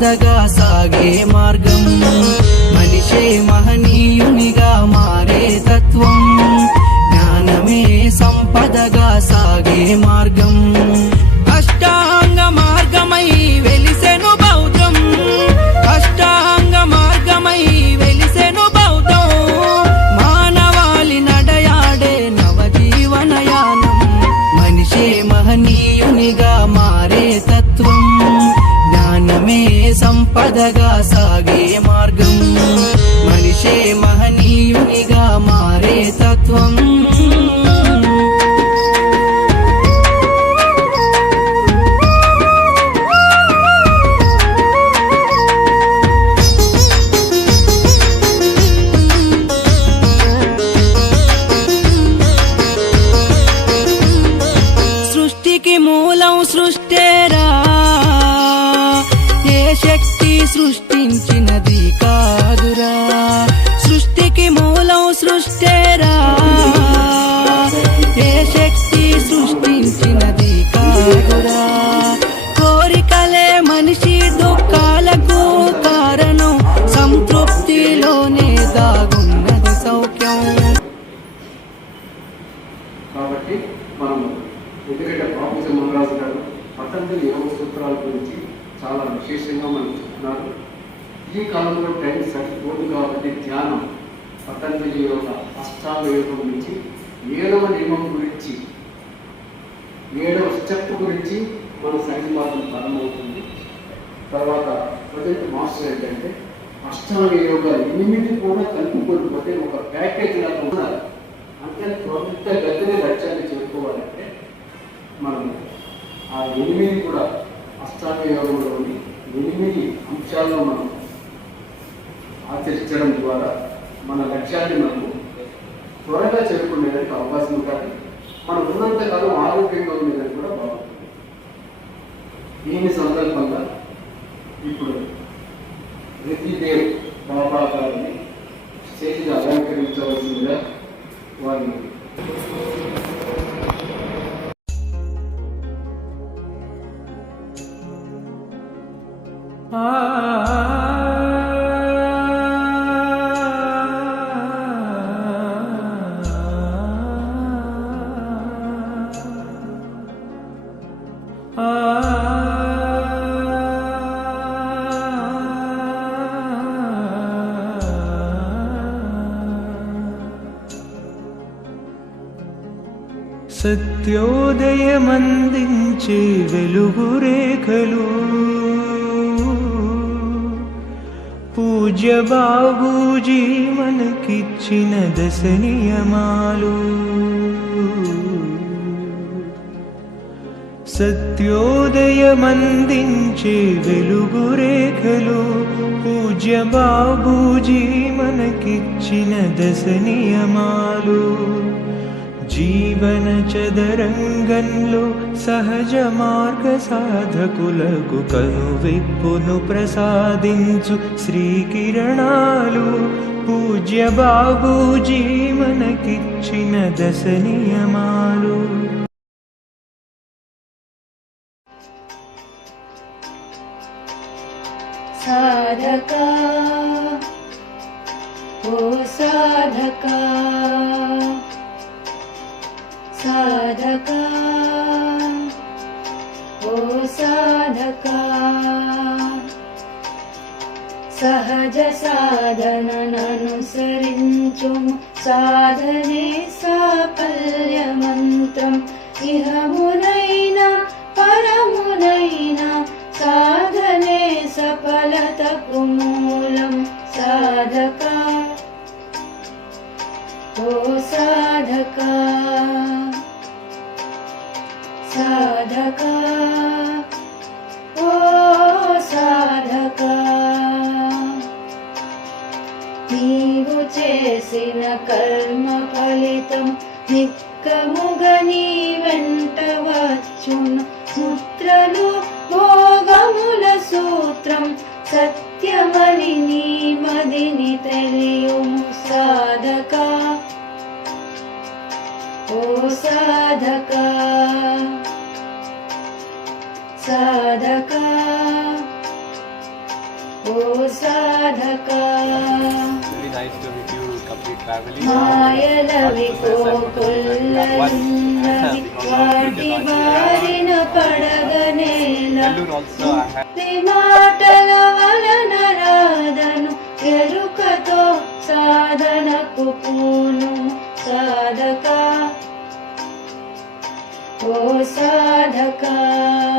సంపదగా సాగే మార్గం మనిషే మహనీయునిగా మారే తత్వం జ్ఞానమే సంపదగా సాగే మార్గం అష్టాంగ మార్గమై వెలిసెను బౌద్ధం అష్టాంగ మార్గమై వెలిసెను బౌద్ధం మానవాళి నడయాడే నవజీవనయానం మనిషే మహనీయునిగా మారే తత్వం జ్ఞానమే సంపదగా సాగే మార్గం మనిషే మహనీయునిగా మారే తత్వం సృష్టికి మూలం సృష్టేరా ఏ శక్తి సృష్టించినది కాదురా సృష్టికి మూలం సృష్టేరా ఏ శక్తి సృష్టించినది కాదురా కోరికలే మనిషి దుఃఖాలకు కారణం సంతృప్తిలోనే దాగున్నది సౌఖ్యం కాబట్టి మనం ఎందుకంటే ప్రొఫెసర్ మహారాజు గారు పతంజలి యోగ సూత్రాల గురించి చాలా విశేషంగా మనకు చెప్తున్నారు. ఈ కాలంలో టైం సరిపోదు కాబట్టి ధ్యానం పతంజలి యోగ అష్టాంగ యోగం నుంచి 7వ నియమం గురించి 7వ స్టెప్ గురించి మన సైన్స్ మార్గం ప్రారంభమవుతుంది. తర్వాత ప్రజెంట్ మాస్టర్ ఏంటంటే అష్టాంగ యోగాలు 8 కూడా కలుపుకొని పోతే ఒక ప్యాకేజ్ లాగా ఉన్నారు. అంటే ప్రొంత గతిని లక్ష్యాన్ని చేరుకోవాలంటే మనం ఆ 8 కూడా అష్టాంగ యోగంలోని 8 అంశాలను మనం ఆచరించడం ద్వారా మన లక్ష్యాన్ని మనము త్వరగా చేరుకునేదానికి అవకాశం ఉంటుంది. మనం ఉన్నంతకాలం ఆరోగ్యంగా ఉండేదానికి కూడా బాగుంటుంది. దీని సందర్భంగా ఇప్పుడు రితిదేవ్ బాబా గారిని స్టేజ్ని అలంకరించవలసిందిగా వారిని సత్యోదయమందించే వెలుగు రేఖలు పూజ్య బాబూజీ మనకిచ్చిన 10 నియమాలు సత్యోదయమందించే వెలుగు రేఖలు పూజ్య బాబూజీ మనకిచ్చిన 10 నియమాలు జీవన చదరంగంలో సహజ మార్గ సాధకులకు కనువిప్పును ప్రసాదించు శ్రీకిరణాలు పూజ్య బాబూజీ మనకిచ్చిన 10 నియమాలు సాధకా ఓ సాధకా సాధకా ఓ సాధకా సహజ సాధనననుసరించుము సాధనే సాఫల్య మంత్రం ఇహమునైనా పరమునైనా సాధనే సఫలతకు మూలం సాధకా ఓ సాధకా సాధకా ఓ సాధకా నీవు చేసిన కర్మ ఫలితం నిక్కముగా నీ వెంట వచ్చును ముత్రలు భోగముల సూత్రం సత్యమని నీ మదిని తెలియుము సాధకా ఓ సాధకా సాధకా మాయలవి కోకొల్లలున్నవి వాటి బారిన పడగనేల మాటల వలన రాధను ఎరుకతో సాధనకు పూను సాధక ఓ సాధక